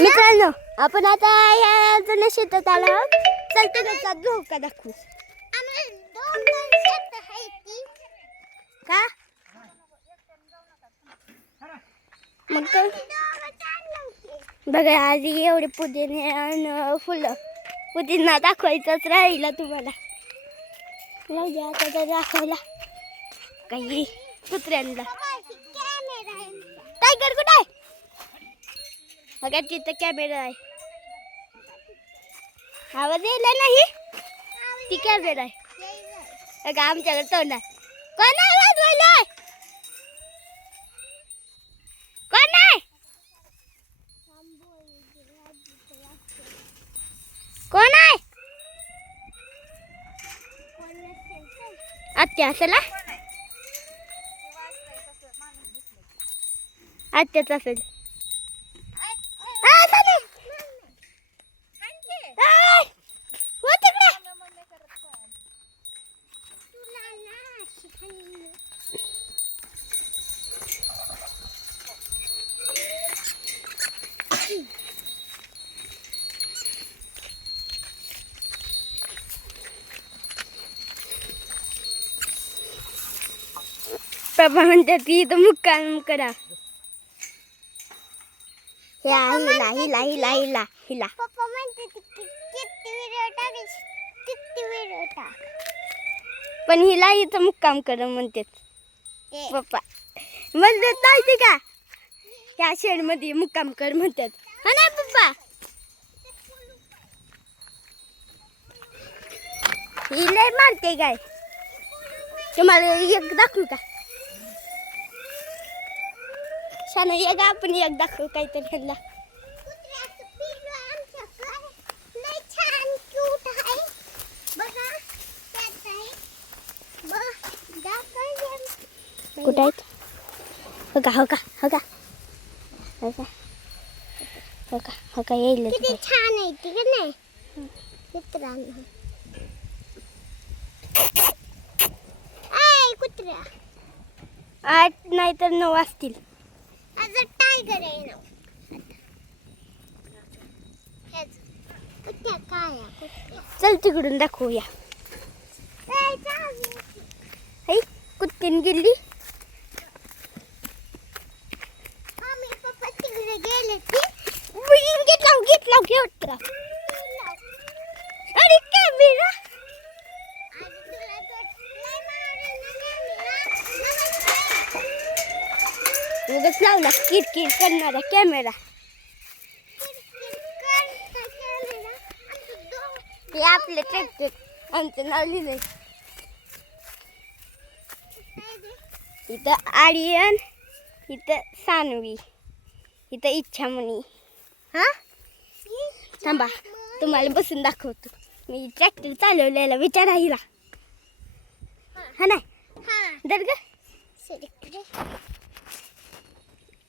मित्रांनो आपण आता या जण शेतात आलो आहोत. चलते का धोका दाखवू का मग काय बघा आज एवढे पुदिने आणि फुलं पुदिना दाखवायचंच राहिला तुम्हाला. जाऊ द्या आता दाखवला काही कुत्र्यांना. टायगर कुठे आहे? बघा तिथं कॅमेरा आहे. आवाज यायला नाही ती कॅमेरा आहे. बघा आमच्याकडे तोंड आहे. कोण आवाज बोललाय? कोण आहे? कोण आहे? आत्या असेल. आत्याच असेल. पप्पा म्हणतात की इथं मुक्काम करा. हिला हिला हिला हिला हिला पप्पा म्हणतात किती व्हिडिओ टाक पण हिला इथं मुक्काम करा म्हणतात पप्पा. म्हणतात नाही का या शेड मध्ये मुक्काम कर म्हणतात. हा नाही पप्पा हिला मारते काय तुम्हाला एक दाखवू का? शाना एक आपण एक दाखवू काहीतरी ह्यांना. कुठे आहेत? हो का हो का हो का हो का हो का हो का येईल. किती छान आहे ती का नाही मित्रांनो. कुत्र्या 8 नाही तर 9 असतील. टायगर आहे ना चल तिकडून दाखवूया. कुत्तीन गेली. पप्पा तिकडे गेले घेतला. अरे कॅमेरा उगाच लावला किरकिर करणारा कॅमेरा. ते आपलं ट्रॅक्टर आमचं नाव लिहिलंय. इथं आर्यन इथं सानवी इथं इच्छामणी. हा थांबा तुम्हाला बसून दाखवतो. मी ट्रॅक्टर चालवलेला विचारा हिला. हा नाही दर ग